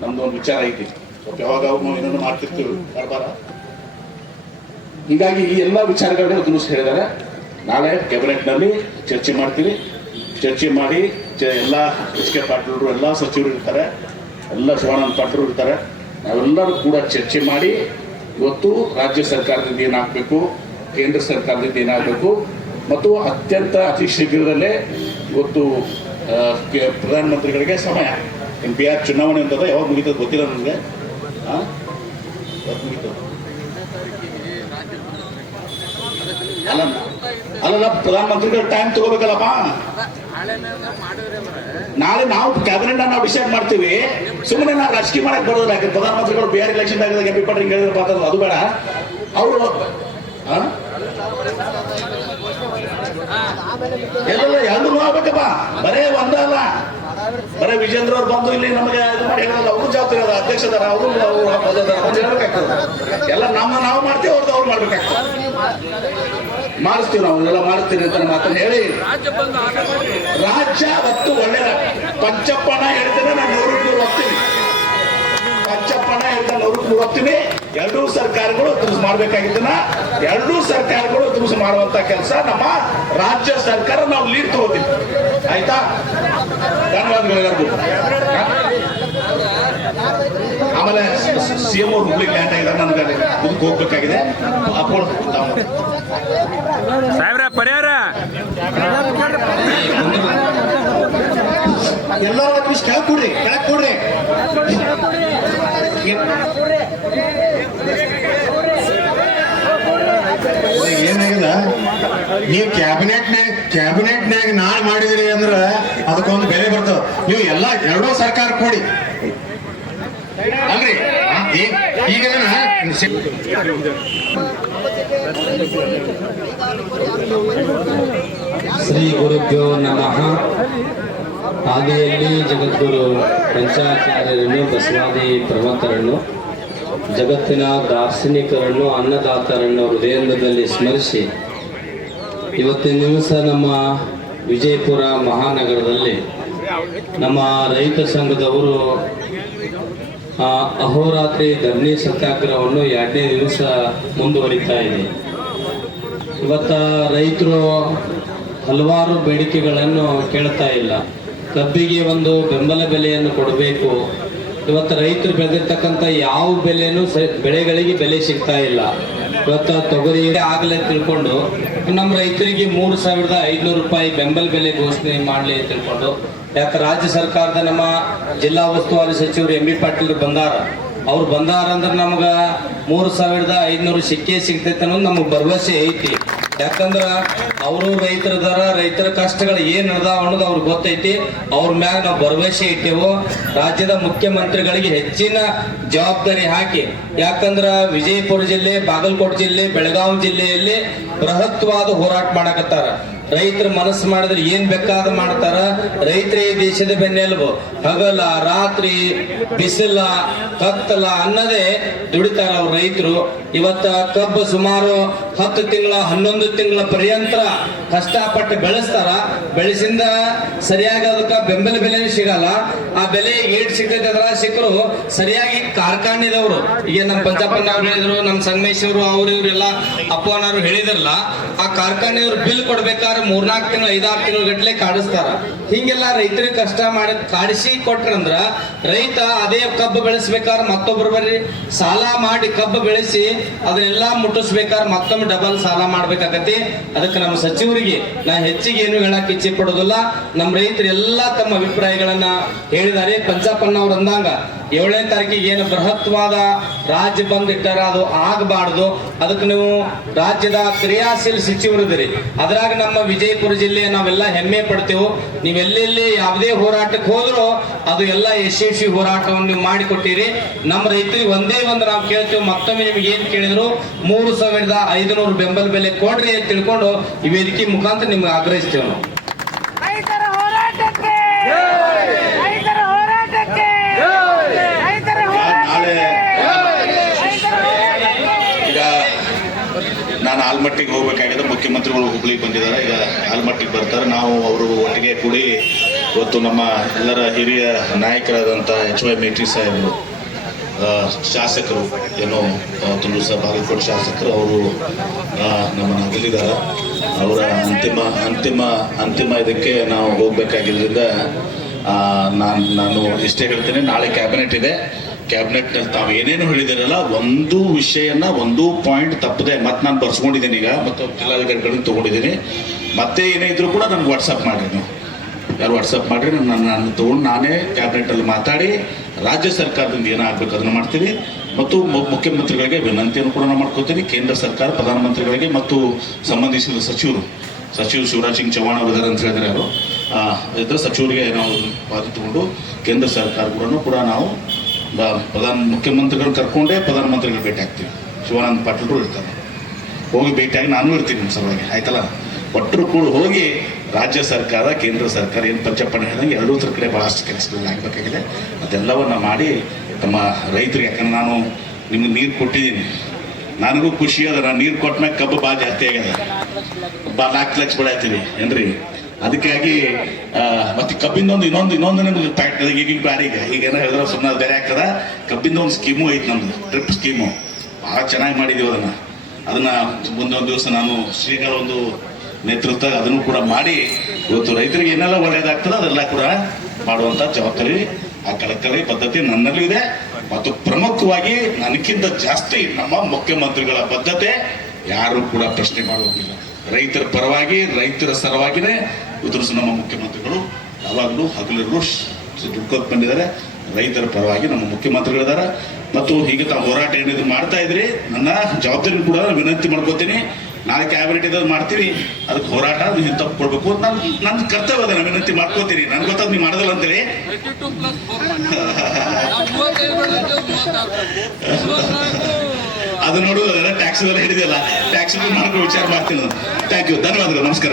ನಮ್ದು ಒಂದು ವಿಚಾರ ಐತಿ. ಸ್ವಲ್ಪ ಯಾವಾಗ ನಾವು ಏನನ್ನು ಮಾಡ್ತಿರ್ತೀವಿ ಹೀಗಾಗಿ ಈ ಎಲ್ಲ ವಿಚಾರಗಳನ್ನ ತಿಳಿಸಿ ಹೇಳಿದ್ದಾರೆ ನಾಳೆ ಕ್ಯಾಬಿನೆಟ್ನಲ್ಲಿ ಚರ್ಚೆ ಮಾಡ್ತೀವಿ ಚರ್ಚೆ ಮಾಡಿ ಚ- ಎಲ್ಲ ಎಚ್ ಕೆ ಎಲ್ಲ ಸಚಿವರು ಇರ್ತಾರೆ. ಎಲ್ಲ ಶಿವಾನಂದ ಪಾಟೀಲರು ಇರ್ತಾರೆ. ನಾವೆಲ್ಲರೂ ಕೂಡ ಚರ್ಚೆ ಮಾಡಿ ಇವತ್ತು ರಾಜ್ಯ ಸರ್ಕಾರದಿಂದ ಏನಾಗಬೇಕು, ಕೇಂದ್ರ ಸರ್ಕಾರದಿಂದ ಏನಾಗಬೇಕು ಮತ್ತು ಅತ್ಯಂತ ಅತಿ ಶೀಘ್ರದಲ್ಲೇ ಇವತ್ತು ಪ್ರಧಾನಮಂತ್ರಿಗಳಿಗೆ ಸಮಯ. ಎಂ ಪಿ ಆರ್ ಚುನಾವಣೆ ಅಂತದ ಯಾವಾಗ ಮುಗಿತದೆ ಗೊತ್ತಿಲ್ಲ ನನಗೆ ಅಲ್ಲ ಅಲ್ಲ ಪ್ರಧಾನಮಂತ್ರಿಗಳ ಟೈಮ್ ತಗೋಬೇಕಲ್ಲಪ್ಪ. ನಾಳೆ ನಾವು ಕ್ಯಾಬಿನೆಟ್ ನಾವು ಡಿಸೈಡ್ ಮಾಡ್ತೀವಿ. ಸುಮ್ಮನೆ ನಾವು ರಾಜಕೀಯ ಮಾಡಕ್ ಬರೋದಿಲ್ಲ. ಯಾಕೆ ಪ್ರಧಾನಮಂತ್ರಿಗಳು ಬೇರೆ ಎಲೆಕ್ಷನ್ ಆಗಿದಾಗ ಎಂ ಪಿ ಪಾಟೀಲ್ ಅದು ಬೇಡ. ಅವರು ಎಲ್ಲ ಎಲ್ಲರೂ ಆಗ್ಬೇಕಪ್ಪ. ಬರೇ ಒಂದಲ್ಲ ಬರೇ ವಿಜೇಂದ್ರ ಅವ್ರು ಬಂದು ಇಲ್ಲಿ ನಮಗೆ ಇದು ಮಾಡಿ ಹೇಳಲ್ಲ ಅವರು ಜವಾಬ್ದಾರಿ ಅದ ಅಧ್ಯಕ್ಷದಾರ ಅವರು ಅವರು ಅಂತ ಹೇಳ್ಬೇಕಾಗ್ತದೆ. ಎಲ್ಲ ನಮ್ಮ ನಾವು ಮಾಡ್ತೀವಿ, ಅವ್ರದ್ದು ಅವ್ರು ಮಾಡ್ಬೇಕಾಗ್ತದೆ. ಮಾಡಿಸ್ತೀವಿ ನಾವು ಎಲ್ಲ ಮಾಡಿಸ್ತೀವಿ ಅಂತ ಮಾತ್ರ ಹೇಳಿ. ರಾಜ್ಯ ಮತ್ತು ಒಳ್ಳೆ ಪಂಚಪ್ಪನ ಹೇಳ್ತೇನೆ ನಾನು ನೂರಕ್ಕೆ ನೂರು ಹೋಗ್ತೀನಿ ಪಂಚಪ್ಪನ ಹೇಳ್ತಾನೆ ನೂರಕ್ಕೆ ನೂರು ಹೋಗ್ತೀನಿ ಎರಡೂ ಸರ್ಕಾರಗಳು ತುಮಸ್ ಮಾಡ್ಬೇಕಾಗಿದ್ದನ್ನ ಎರಡೂ ಸರ್ಕಾರಗಳು ತುಮಸ್ ಮಾಡುವಂತ ಕೆಲಸ ನಮ್ಮ ರಾಜ್ಯ ಸರ್ಕಾರ ನಾವು ಲೀಡ್ ತಗೋತೀವಿ. ಆಯ್ತಾ? ಧನ್ಯವಾದಗಳು ಎಲ್ಲರಿಗೂ. ಆಮೇಲೆ ಸಿ ಎಂ ಅವ್ರು ಹುಬ್ಳಿಗೆ ಲ್ಯಾಂಡ್ ಆಗಿದ್ದಾರೆ ನನಗೆ ಇದಕ್ಕೆ ಹೋಗ್ಬೇಕಾಗಿದೆ. ಅಪ್ಕೊಂಡು ಸಾಹೇಬ್ರ ಪರಿಹಾರ? ಎಲ್ಲರೂ ನಿಮಿಷ ಕೆಳಗೆ ಕೊಡ್ರಿ ಕೆಳಗೆ ಕೊಡ್ರಿ. ಏನಾಗಿಲ್ಲ? ನೀವು ಕ್ಯಾಬಿನೆಟ್ನಾಗ ಕ್ಯಾಬಿನೆಟ್ನಾಗ ನಾಳೆ ಮಾಡಿದಿರಿ ಅಂದ್ರೆ ಅದಕ್ಕೊಂದು ಬೆಲೆ ಬರ್ತದೆ. ನೀವು ಎಲ್ಲ ಎರಡೂ ಸರ್ಕಾರ ಕೊಡಿ ಅಲ್ರಿ ಆ, ಈ- ಈಗ ನಾನು ಸಿ- ಶ್ರೀ ಗುರುಭ್ಯೋ ನಮಃ. ಆದಿಯಲ್ಲಿ ಜಗದ್ಗುರು ಪಂಚಾಚಾರ್ಯರನ್ನು, ಬಸವಾದಿ ಪ್ರಮತರನ್ನು ಜಗತ್ತಿನ ದಾರ್ಶನಿಕರನ್ನು, ಅನ್ನದಾತರನ್ನು ಹೃದಯದಲ್ಲಿ ಸ್ಮರಿಸಿ, ಇವತ್ತಿನ ದಿವಸ ನಮ್ಮ ವಿಜಯಪುರ ಮಹಾನಗರದಲ್ಲಿ ನಮ್ಮ ರೈತ ಸಂಘದವರು ಅಹೋರಾತ್ರಿ ಧರಣಿ ಸತ್ಯಾಗ್ರಹವನ್ನು ಎರಡನೇ ದಿವಸ ಮುಂದುವರಿತಾ ಇದೆ. ಇವತ್ತ ರೈತರು ಹಲವಾರು ಬೇಡಿಕೆಗಳನ್ನು ಕೇಳ್ತಾ ಇಲ್ಲ. ಕಬ್ಬಿಗೆ ಒಂದು ಬೆಂಬಲ ಬೆಲೆಯನ್ನು ಕೊಡಬೇಕು. ಇವತ್ತು ರೈತರು ಬೆಳೆದಿರ್ತಕ್ಕಂಥ ಯಾವ ಬೆಲೆಯೂ ಸ ಬೆಳೆಗಳಿಗೆ ಬೆಲೆ ಸಿಗ್ತಾ ಇಲ್ಲ. ಇವತ್ತು ತೊಗರಿ ಆಗಲೇ ತಿಳ್ಕೊಂಡು ನಮ್ಮ ರೈತರಿಗೆ ಮೂರು ಸಾವಿರದ ಐದುನೂರು ರೂಪಾಯಿ ಬೆಂಬಲ ಬೆಲೆ ಘೋಷಣೆ ಮಾಡಲಿ ಅಂತ ತಿಳ್ಕೊಂಡು ಯಾಕೆ ರಾಜ್ಯ ಸರ್ಕಾರದ ನಮ್ಮ ಜಿಲ್ಲಾ ಉಸ್ತುವಾರಿ ಸಚಿವರು ಎಂ ಬಿ ಪಾಟೀಲ್ ಬಂದಾರ ಅವ್ರು ಬಂದಾರ ಅಂದ್ರೆ ನಮ್ಗೆ ಮೂರು ಸಾವಿರದ ಐದುನೂರು ಸಿಕ್ಕೇ ಸಿಗ್ತೈತೆ ಅನ್ನೋದು ನಮಗೆ ಭರವಸೆ ಐತಿ. ಯಾಕಂದ್ರ ಅವರು ರೈತರದಾರ ರೈತರ ಕಷ್ಟಗಳು ಏನ್ ಅದಾವ ಅನ್ನೋದು ಅವ್ರಿಗೆ ಗೊತ್ತೈತಿ. ಅವ್ರ ಮ್ಯಾಗ ನಾವು ಭರವಸೆ ಇಟ್ಟೆವು. ರಾಜ್ಯದ ಮುಖ್ಯಮಂತ್ರಿಗಳಿಗೆ ಹೆಚ್ಚಿನ ಜವಾಬ್ದಾರಿ ಹಾಕಿ. ಯಾಕಂದ್ರ ವಿಜಯಪುರ ಜಿಲ್ಲೆ, ಬಾಗಲಕೋಟೆ ಜಿಲ್ಲೆ ಬೆಳಗಾವಿ ಜಿಲ್ಲೆಯಲ್ಲಿ ಬೃಹತ್ವಾದ ಹೋರಾಟ ಮಾಡಕತ್ತಾರ. ರೈತರು ಮನಸ್ಸು ಮಾಡಿದ್ರೆ ಏನ್ ಬೇಕಾದ ಮಾಡ್ತಾರ. ರೈತರೇ ದೇಶದ ಬೆನ್ನೆಲುಬು ಹಗಲ, ರಾತ್ರಿ, ಬಿಸಿಲ, ಕತ್ತಲ ಅನ್ನದೇ ದುಡಿತಾರ ಅವ್ರ ರೈತರು. ಇವತ್ತ ಕಬ್ಬು ಸುಮಾರು ಹತ್ತು ತಿಂಗಳ, ಹನ್ನೊಂದು ತಿಂಗಳ ಪರ್ಯಂತ ಕಷ್ಟಪಟ್ಟು ಬೆಳೆಸ್ತಾರ. ಬೆಳೆಸಿಂದ ಸರಿಯಾಗಿ ಅದಕ್ಕೆ ಬೆಂಬಲ ಬೆಲೆ ಸಿಗಲ್ಲ. ಆ ಬೆಲೆ ಏಟ್ ಸಿಗ್ತೈತೆ ಅದ್ರ ಸಿಕ್ಕರು ಸರಿಯಾಗಿ ಕಾರ್ಖಾನೆದವರು. ಈಗ ನಮ್ಮ ಪಂಚಪ್ಪನ ಅವ್ರು ಹೇಳಿದ್ರು, ನಮ್ಮ ಸಂಗಮೇಶ್ವರು ಅವ್ರು ಇವರೆಲ್ಲ ಅಪ್ಪನವರು ಹೇಳಿದ್ರಲ್ಲ, ಆ ಕಾರ್ಖಾನೆಯವ್ರು ಬಿಲ್ ಕೊಡ್ಬೇಕಾದ್ರೆ ಮೂರ್ನಾಲ್ಕು ತಿಂಗಳು, ಐದಾರು ತಿಂಗಳು ಗಟ್ಟಲೆ ಕಾಡಿಸ್ತಾರ. ಹಿಂಗೆಲ್ಲ ರೈತರಿಗೆ ಕಷ್ಟ ಮಾಡಿ ಕಾಡಿಸಿ ಕೊಟ್ರಂದ್ರ ರೈತ ಅದೇ ಕಬ್ಬು ಬೆಳೆಸ್ಬೇಕಾದ್ರೆ ಮತ್ತೊಬ್ಬರು ಬರ್ರಿ. ಸಾಲ ಮಾಡಿ ಕಬ್ಬು ಬೆಳೆಸಿ ಅದನ್ನೆಲ್ಲ ಮುಟ್ಟಿಸ್ಬೇಕಾದ್ರೆ ಮತ್ತೊಮ್ಮೆ ಡಬಲ್ ಸಾಲ ಮಾಡ್ಬೇಕಾಗತ್ತೆ. ಅದಕ್ಕೆ ನಮ್ಮ ಸಚಿವರಿಗೆ ನಾ ಹೆಚ್ಚಿಗೆ ಏನು ಹೇಳಕ್ ಇಚ್ಛೆ ಪಡೋದಿಲ್ಲ ನಮ್ಮ ರೈತರು ಎಲ್ಲ ತಮ್ಮ ಅಭಿಪ್ರಾಯಗಳನ್ನ ಹೇಳಿದ್ದಾರೆ. ಪಂಚಾಪಣ್ಣ ಅವ್ರು ಅಂದಂಗ ಏಳನೇ ತಾರೀಕಿಗೆ ಏನು ಬೃಹತ್ವಾದ ರಾಜ್ಯ ಬಂದಿಟ್ಟಾರ ಅದು ಆಗಬಾರ್ದು. ಅದಕ್ಕೆ ನೀವು ರಾಜ್ಯದ ಕ್ರಿಯಾಶೀಲ ಸಚಿವರಿದ್ದೀರಿ. ಅದ್ರಾಗ ನಮ್ಮ ವಿಜಯಪುರ ಜಿಲ್ಲೆ ನಾವೆಲ್ಲ ಹೆಮ್ಮೆ ಪಡ್ತೇವೆ. ನೀವೆಲ್ಲೆಲ್ಲಿ ಯಾವುದೇ ಹೋರಾಟಕ್ಕೆ ಹೋದರೂ ಅದು ಎಲ್ಲ ಯಶಸ್ವಿ ಹೋರಾಟವನ್ನು ನೀವು ಮಾಡಿಕೊಟ್ಟಿರಿ. ನಮ್ಮ ರೈತರಿಗೆ ಒಂದೇ ಒಂದು ನಾವು ಕೇಳ್ತೇವೆ, ಮತ್ತೊಮ್ಮೆ ನಿಮ್ಗೆ ಏನು ಕೇಳಿದ್ರು? ಮೂರು ಸಾವಿರದ ಐದುನೂರು ಬೆಂಬಲ ಬೆಲೆ ಕೊಡ್ರಿ ಅಂತ ತಿಳ್ಕೊಂಡು ಈ ವೇದಿಕೆ ಮುಖಾಂತರ ನಿಮ್ಗೆ ಆಗ್ರಹಿಸ್ತೇವೆ ನಾವು ರೈತರ ಹೋರಾಟಕ್ಕೆ ರೈತರ ಹೋರಾಟಕ್ಕೆ ನಾನು ಆಲ್ಮಟ್ಟಿಗೆ ಹೋಗ್ಬೇಕಾಗಿದೆ. ಮುಖ್ಯಮಂತ್ರಿಗಳು ಹುಬ್ಳಿಗೆ ಬಂದಿದ್ದಾರೆ. ಈಗ ಆಲ್ಮಟ್ಟಿಗೆ ಬರ್ತಾರೆ. ನಾವು ಅವರು ಒಟ್ಟಿಗೆ ಕೂಡಿ ಇವತ್ತು ನಮ್ಮ ಎಲ್ಲರ ಹಿರಿಯ ನಾಯಕರಾದಂಥ ಎಚ್ ವೈ ಮೇಟ್ರಿ ಸಾಹೇಬರು ಶಾಸಕರು, ಏನು ತುಂಬ ಸಹ ಬಾಗಲಕೋಟೆ ಶಾಸಕರು, ಅವರು ನಮ್ಮನ್ನು ಅಗಲಿದ್ದಾರೆ ಅವರ ಅಂತಿಮ ಅಂತಿಮ ಅಂತಿಮ ಇದಕ್ಕೆ ನಾವು ಹೋಗಬೇಕಾಗಿದ್ದರಿಂದ ನಾನು ನಾನು ಇಷ್ಟೇ ಹೇಳ್ತೀನಿ. ನಾಳೆ ಕ್ಯಾಬಿನೆಟ್ ಇದೆ. ಕ್ಯಾಬಿನೆಟ್ ತಾವು ಏನೇನು ಹೇಳಿದಿರಲ್ಲ, ಒಂದು ವಿಷಯನ, ಒಂದು ಪಾಯಿಂಟ್ ತಪ್ಪದೆ ಮತ್ತೆ ನಾನು ಬರ್ಸ್ಕೊಂಡಿದ್ದೀನಿ ಈಗ ಮತ್ತು ಜಿಲ್ಲಾಧಿಕಾರಿಗಳನ್ನ ತಗೊಂಡಿದ್ದೀನಿ. ಮತ್ತೆ ಏನೇ ಇದ್ರೂ ಕೂಡ ನನಗೆ ವಾಟ್ಸಪ್ ಮಾಡಿ ನೀವು. ಯಾರು ವಾಟ್ಸಪ್ ಮಾಡಿರಿ, ನಾನು ನಾನು ತೊಗೊಂಡು ನಾನೇ ಕ್ಯಾಬಿನೆಟಲ್ಲಿ ಮಾತಾಡಿ, ರಾಜ್ಯ ಸರ್ಕಾರದಿಂದ ಏನಾಗಬೇಕು ಅದನ್ನು ಮಾಡ್ತೀನಿ ಮತ್ತು ಮುಖ್ಯಮಂತ್ರಿಗಳಿಗೆ ವಿನಂತಿಯನ್ನು ಕೂಡ ನಾನು ಮಾಡ್ಕೋತೀನಿ. ಕೇಂದ್ರ ಸರ್ಕಾರ, ಪ್ರಧಾನಮಂತ್ರಿಗಳಿಗೆ ಮತ್ತು ಸಂಬಂಧಿಸಿದ ಸಚಿವರು. ಸಚಿವ ಶಿವರಾಜ್ ಸಿಂಗ್ ಚೌಹಾಣ್ ಅವರು ಇದ್ದಾರೆ ಅಂತ ಹೇಳಿದ್ರೆ ಅವರು ಸಚಿವರಿಗೆ ನಾವು ಬಾಧಿ ತಗೊಂಡು ಕೇಂದ್ರ ಸರ್ಕಾರ ಕೂಡ ನಾವು ಪ್ರಧಾನ ಮುಖ್ಯಮಂತ್ರಿಗಳು ಕರ್ಕೊಂಡೇ ಪ್ರಧಾನಮಂತ್ರಿಗಳು ಭೇಟಿ ಆಗ್ತೀವಿ. ಶಿವಾನಂದ ಪಾಟೀಲ್ರು ಇರ್ತಾರೆ. ಹೋಗಿ ಭೇಟಿಯಾಗಿ ನಾನು ಇರ್ತೀನಿ ನಿಮ್ಮ ಸಲುವಾಗಿ, ಆಯ್ತಲ್ಲ? ಒಟ್ಟರು ಕೂಡ ಹೋಗಿ ರಾಜ್ಯ ಸರ್ಕಾರ, ಕೇಂದ್ರ ಸರ್ಕಾರ ಏನು ಪಂಚಪ್ಪನ ಹೇಳಿದಂಗೆ ಎರಡೂ ಥರ ಕಡೆ ಭಾಳಷ್ಟು ಕೆಲಸಗಳು ಆಗಬೇಕಾಗಿದೆ. ಅದೆಲ್ಲವನ್ನು ಮಾಡಿ ನಮ್ಮ ರೈತರಿಗೆ, ಯಾಕಂದ್ರೆ ನಾನು ನಿಮ್ಗೆ ನೀರು ಕೊಟ್ಟಿದ್ದೀನಿ. ನನಗೂ ಖುಷಿ ಅದ ನಾನು ನೀರು ಕೊಟ್ಟ ಮ್ಯಾಗ ಕಬ್ಬು ಭಾಳ ಜಾಸ್ತಿ ಆಗ್ಯದ ಬಾ ನಾಲ್ಕು ಲಕ್ಷ ಬೆಳೆಯತ್ತೀನಿ ಏನ್ರಿ? ಅದಕ್ಕಾಗಿ ಮತ್ತೆ ಕಬ್ಬಿಂದ ಒಂದು ಇನ್ನೊಂದು ಇನ್ನೊಂದು ಈಗ ಈಗಿನ ಈಗ. ಈಗ ಏನೋ ಹೇಳಿದ್ರೆ ಸುಮ್ಮನೆ ಬೇರೆ ಆಗ್ತದ. ಕಬ್ಬಿಂದ ಒಂದು ಸ್ಕೀಮು ಐತೆ ನಮ್ದು ಟ್ರಿಪ್ ಸ್ಕೀಮು ಭಾಳ ಚೆನ್ನಾಗಿ ಮಾಡಿದೀವಿ ಅದನ್ನ. ಅದನ್ನ ಮುಂದೊಂದು ದಿವಸ ನಾನು ಶ್ರೀಗಳ ಒಂದು ನೇತೃತ್ವ ಅದನ್ನು ಕೂಡ ಮಾಡಿ, ಇವತ್ತು ರೈತರಿಗೆ ಏನೆಲ್ಲ ಒಳ್ಳೇದಾಗ್ತದೆ ಅದೆಲ್ಲ ಕೂಡ ಮಾಡುವಂತ ಜವಾಬ್ದಾರಿ ಆ ಕಳಕಳಿ ಪದ್ಧತಿ ನನ್ನಲ್ಲೂ ಇದೆ. ಮತ್ತು ಪ್ರಮುಖವಾಗಿ ನನಗಿಂತ ಜಾಸ್ತಿ ನಮ್ಮ ಮುಖ್ಯಮಂತ್ರಿಗಳ ಬದ್ಧತೆ ಯಾರು ಕೂಡ ಪ್ರಶ್ನೆ ಮಾಡುವುದಿಲ್ಲ. ರೈತರ ಪರವಾಗಿ ರೈತರ ಸರವಾಗಿನೇ ಉದುರಿಸು ನಮ್ಮ ಮುಖ್ಯಮಂತ್ರಿಗಳು ಯಾವಾಗಲೂ ಹಗಲಿರು ದುಡ್ಕೋತ್ ಬಂದಿದ್ದಾರೆ. ರೈತರ ಪರವಾಗಿ ನಮ್ಮ ಮುಖ್ಯಮಂತ್ರಿಗಳಿದ್ದಾರೆ. ಮತ್ತು ಹೀಗೆ ತಾವು ಹೋರಾಟ ಏನಿದ್ರು ಮಾಡ್ತಾ ಇದ್ರಿ ನನ್ನ ಜವಾಬ್ದಾರಿ ಕೂಡ ವಿನಂತಿ ಮಾಡ್ಕೋತೀನಿ. ನಾಳೆ ಕ್ಯಾಬಿನೆಟ್ ಇದ್ದು ಮಾಡ್ತೀವಿ ಅದಕ್ಕೆ ಹೋರಾಟ ನೀವು ತಪ್ಪಿಕೊಡ್ಬೇಕು ನನ್ನ ನನ್ನ ಕರ್ತವ್ಯ ಅದ ನಾನು ವಿನಂತಿ ಮಾಡ್ಕೋತೀನಿ. ನನ್ಗೆ ಗೊತ್ತಾಗ ನೀವು ಮಾಡೋದಿಲ್ಲ ಅಂತೇಳಿ. <laughs> ಅದು ನೋಡು ಟ್ಯಾಕ್ಸ್ ಎಲ್ಲ ಹಿಡಿದಿಲ್ಲ. ಟ್ಯಾಕ್ಸ್ ಮಾಡ್ಕೊಂಡು ವಿಚಾರ ಮಾಡ್ತೀನಿ ಥ್ಯಾಂಕ್ ಯು ಧನ್ಯವಾದಗಳು. ನಮಸ್ಕಾರ.